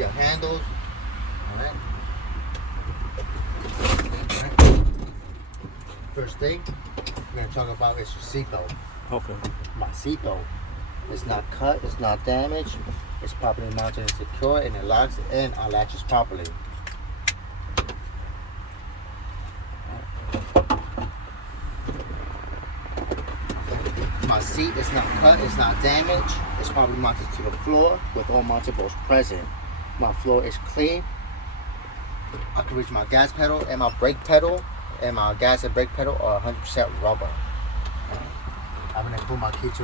your handles. Alright. First thing we're gonna talk about is your seatbelt. Okay. My seatbelt. It's not cut, it's not damaged, it's properly mounted and secure, and it locks and unlatches properly. My seat is not cut, it's not damaged, it's properly mounted to the floor with all mounted bolts present. My floor is clean. I can reach my gas pedal and my brake pedal, and my gas and brake pedal are 100% rubber. I'm gonna put my key to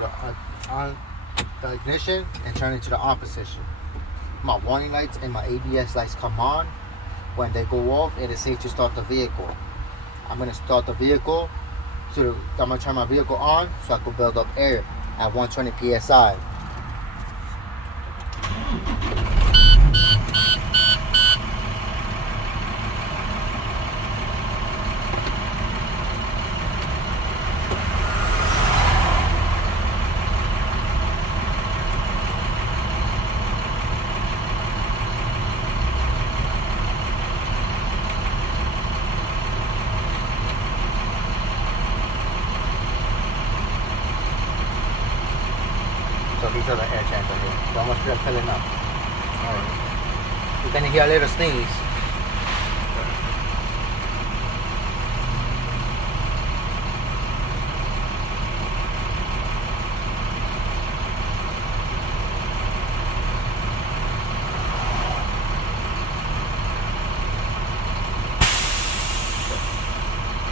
the ignition and turn it to the on position. My warning lights and my ABS lights come on. When they go off, it is safe to start the vehicle. I'm gonna start the vehicle. I'm gonna turn my vehicle on so I can build up air at 120 psi. So these are the air chambers here. So almost just filling up. Alright. You're gonna hear a little sneeze.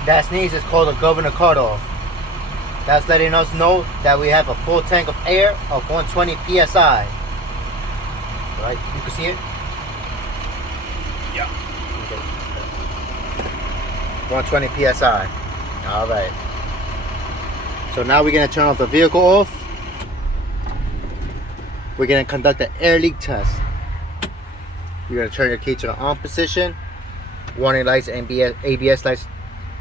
That sneeze is called a governor cutoff. That's letting us know that we have a full tank of air of 120 psi. Right? You can see it? Yeah. Okay. 120 psi. Alright. So now we're going to turn off the vehicle off. We're going to conduct the air leak test. You're going to turn your key to the on position. Warning lights and ABS lights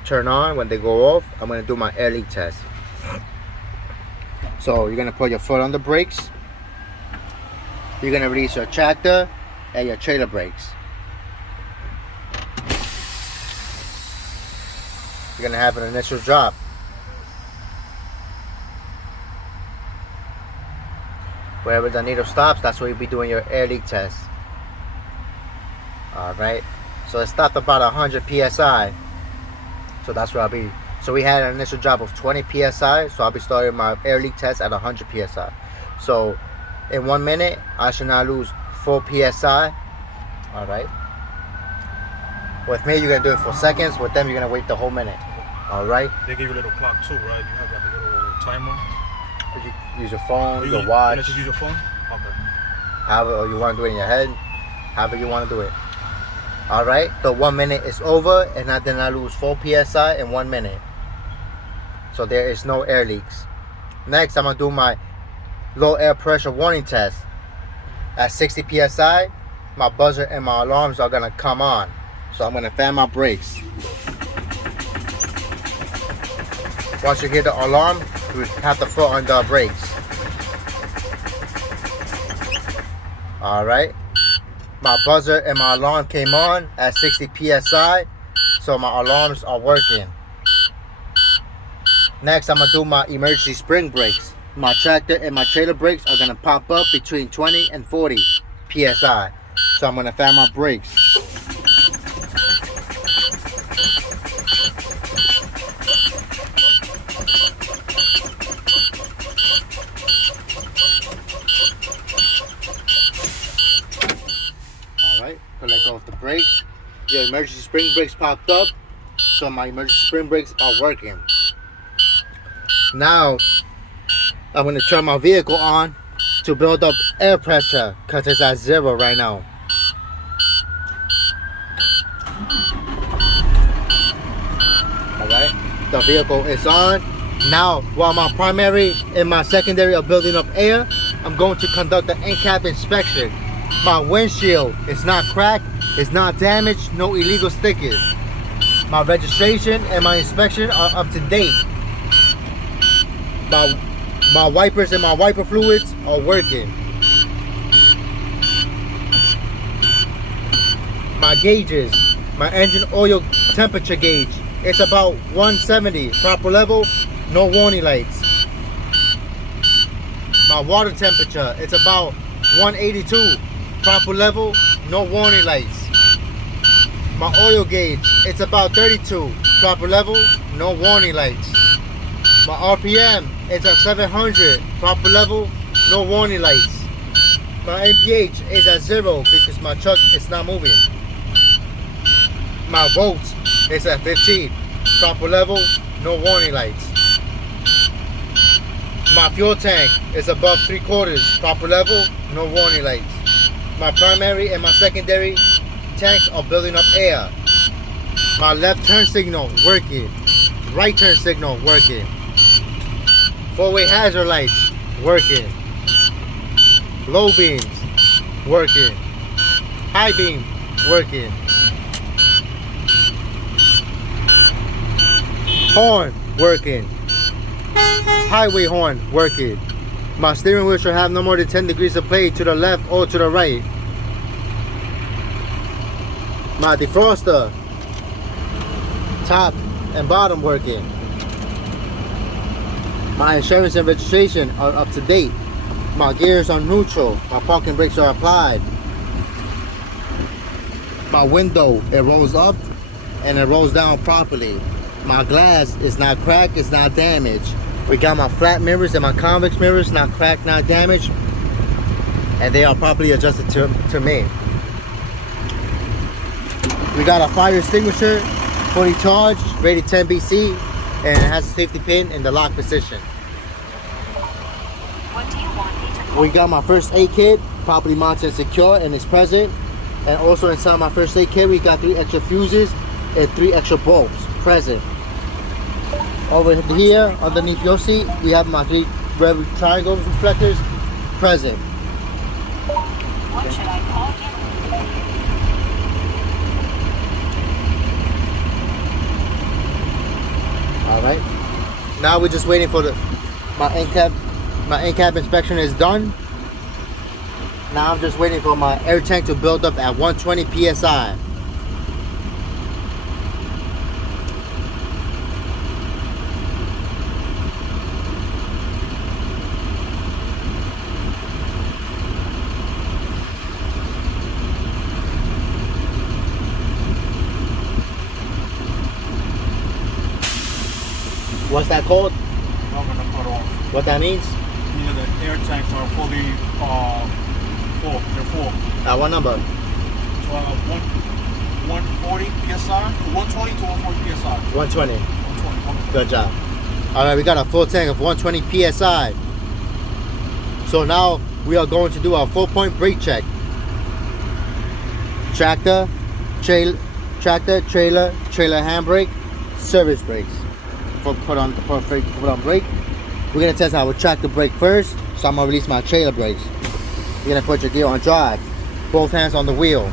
turn on. When they go off, I'm going to do my air leak test. So you're going to put your foot on the brakes. You're going to release your tractor and your trailer brakes. You're going to have an initial drop. Wherever the needle stops, that's where you'll be doing your air leak test. Alright. So it stopped about 100 psi. So that's where I'll be. So we had an initial drop of 20 psi, so I'll be starting my air leak test at 100 psi. So in 1 minute, I should not lose 4 psi. All right. With me, you're gonna do it for seconds. With them, you're gonna wait the whole minute. All right. They give you a little clock too, right? You have like a little timer. You use your phone, your You watch. let you use your phone? Okay. However you want to do it in your head, however you want to do it. All right. The 1 minute is over, and then I lose 4 psi in 1 minute. So there is no air leaks. Next, I'm gonna do my low air pressure warning test. At 60 psi, my buzzer and my alarms are gonna come on. So I'm gonna fan my brakes. Once you hear the alarm, you have the foot on the brakes. All right. My buzzer and my alarm came on at 60 psi, so my alarms are working. Next, I'm gonna do my emergency spring brakes. My tractor and my trailer brakes are gonna pop up between 20 and 40 psi. So I'm gonna fan my brakes. Alright, let go of the brakes. Your emergency spring brakes popped up, so my emergency spring brakes are working. Now, I'm going to turn my vehicle on to build up air pressure because it's at 0 right now. Alright, the vehicle is on. Now, while my primary and my secondary are building up air, I'm going to conduct the in-cab inspection. My windshield is not cracked, it's not damaged, no illegal stickers. My registration and my inspection are up to date. My wipers and my wiper fluids are working. My gauges, my engine oil temperature gauge, it's about 170, proper level, no warning lights. My water temperature, it's about 182, proper level, no warning lights. My oil gauge, it's about 32, proper level, no warning lights. My RPM, it's at 700, proper level, no warning lights. My MPH is at 0 because my truck is not moving. My volts is at 15, proper level, no warning lights. My fuel tank is above 3/4, proper level, no warning lights. My primary and my secondary tanks are building up air. My left turn signal working, right turn signal working. Four-way hazard lights working. Low beams working. High beam working. Horn working. Highway horn working. My steering wheel should have no more than 10 degrees of play to the left or to the right. My defroster, top and bottom working. My insurance and registration are up to date. My gears are neutral. My parking brakes are applied. My window, it rolls up and it rolls down properly. My glass is not cracked, it's not damaged. We got my flat mirrors and my convex mirrors, not cracked, not damaged. And they are properly adjusted to me. We got a fire extinguisher, fully charged, rated 10 BC, and it has a safety pin in the lock position. What do you want me to call? We got my first aid kit, properly mounted and secure, and it's present. And also inside my first aid kit, we got 3 extra fuses and 3 extra bulbs present. Over here, underneath your seat, we have my 3 red triangle reflectors present. What should I call you? All right. Now we're just waiting for my in-cab. My in-cab inspection is done. Now I'm just waiting for my air tank to build up at 120 psi. What's that called? I'm gonna cut off. What that means? Yeah, the air tanks are fully full. They're full. At what number? So 140 psi, 120 to 140 psi. 120. 120. Okay. Good job. All right, we got a full tank of 120 psi. So now we are going to do our 4-point brake check. Tractor, trailer, handbrake, service brakes. Put on brake. We're gonna test our tractor brake first. So I'm gonna release my trailer brakes. You're gonna put your gear on drive. Both hands on the wheel.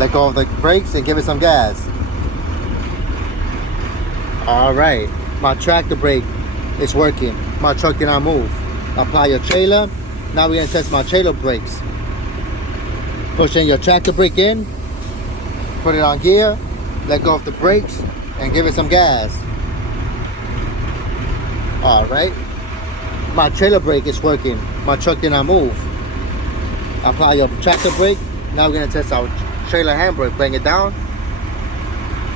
Let go of the brakes and give it some gas. All right, my tractor brake is working. My truck did not move. Apply your trailer. Now we're gonna test my trailer brakes. Push in your tractor brake in. Put it on gear. Let go of the brakes and give it some gas. All right. My trailer brake is working. My truck did not move. Apply your tractor brake. Now we're gonna test our trailer handbrake. Bring it down.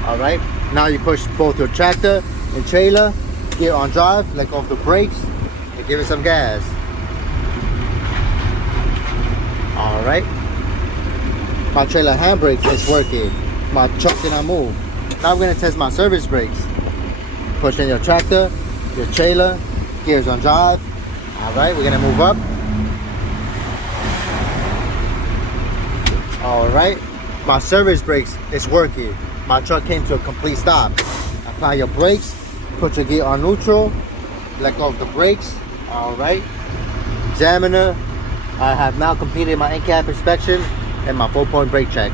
All right. Now you push both your tractor and trailer, gear on drive, let go of the brakes, and give it some gas. All right. My trailer handbrake is working. My truck did not move. Now we're gonna test my service brakes. Push in your tractor, your trailer, gears on drive. All right, we're gonna move up. All right, my service brakes is working. My truck came to a complete stop. Apply your brakes, put your gear on neutral, let go of the brakes. All right, examiner, I have now completed my in-cab inspection and my 4-point brake check.